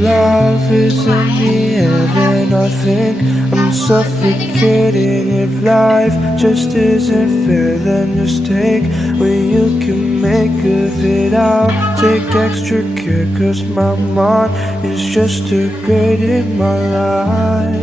Love isn't the air, then I think I'm suffocating. If life just isn't fair, then just take what you can make of it. I'll take extra care, cause my mind is just too great in my life.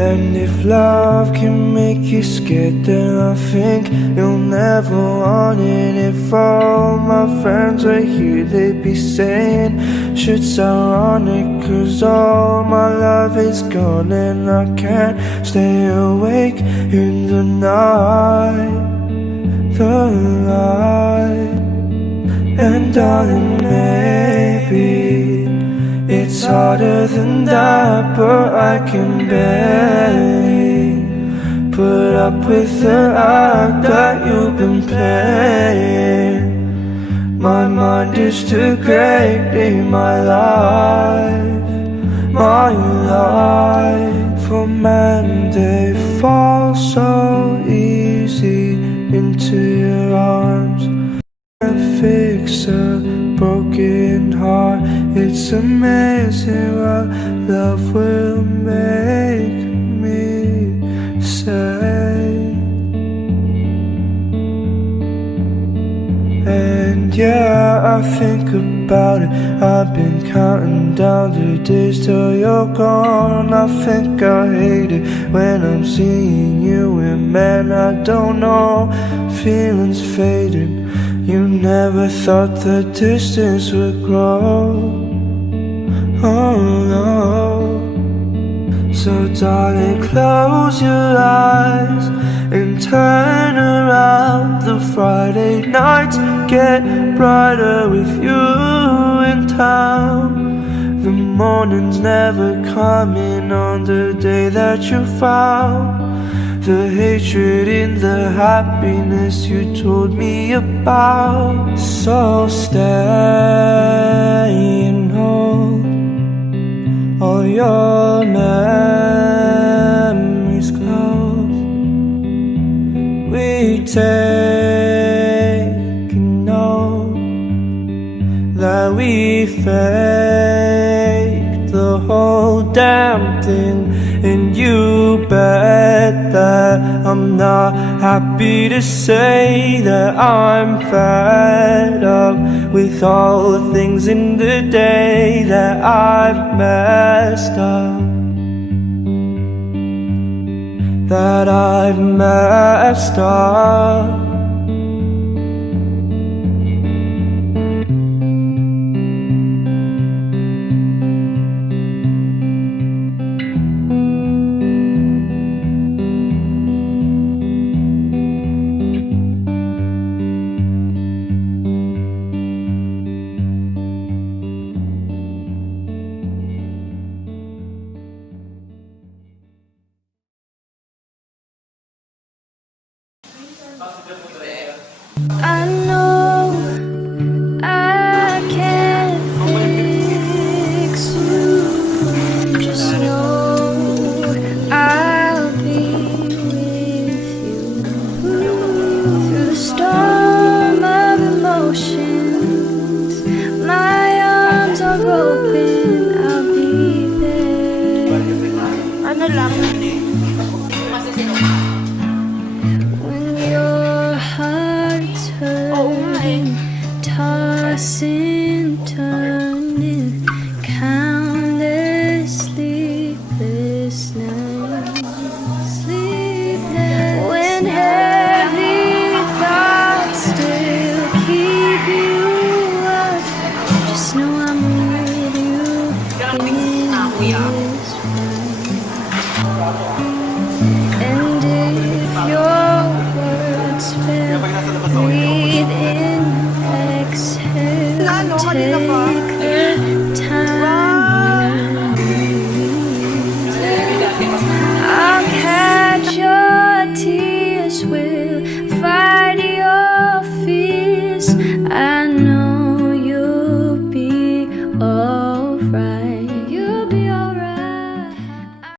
And if love can make you scared, then I think you'll never want it. If all my friends were here, they'd be saying shit's ironic, cause all my love is gone and I can't stay awake in the night. And darling, maybe it's harder than that, but I can barely put up with the act that you've been playing. My mind is too great in my life. For men, they fall so easy into your arms. Fix a broken heart. It's amazing what love will make me say. And yeah, I think about it. I've been counting down the days till you're gone. I think I hate it when I'm seeing you, and man, I don't know, feelings fading. You never thought the distance would grow. Oh no. So darling, close your eyes and turn around. The Friday nights get brighter with you in time. morning's never coming on the day that you found the hatred in the happiness you told me about. So stay and hold all your memories close. We take a note that we faked the whole damn thing. And you bet that I'm not happy to say that I'm fed up with all the things in the day that I've messed up, that I've messed up.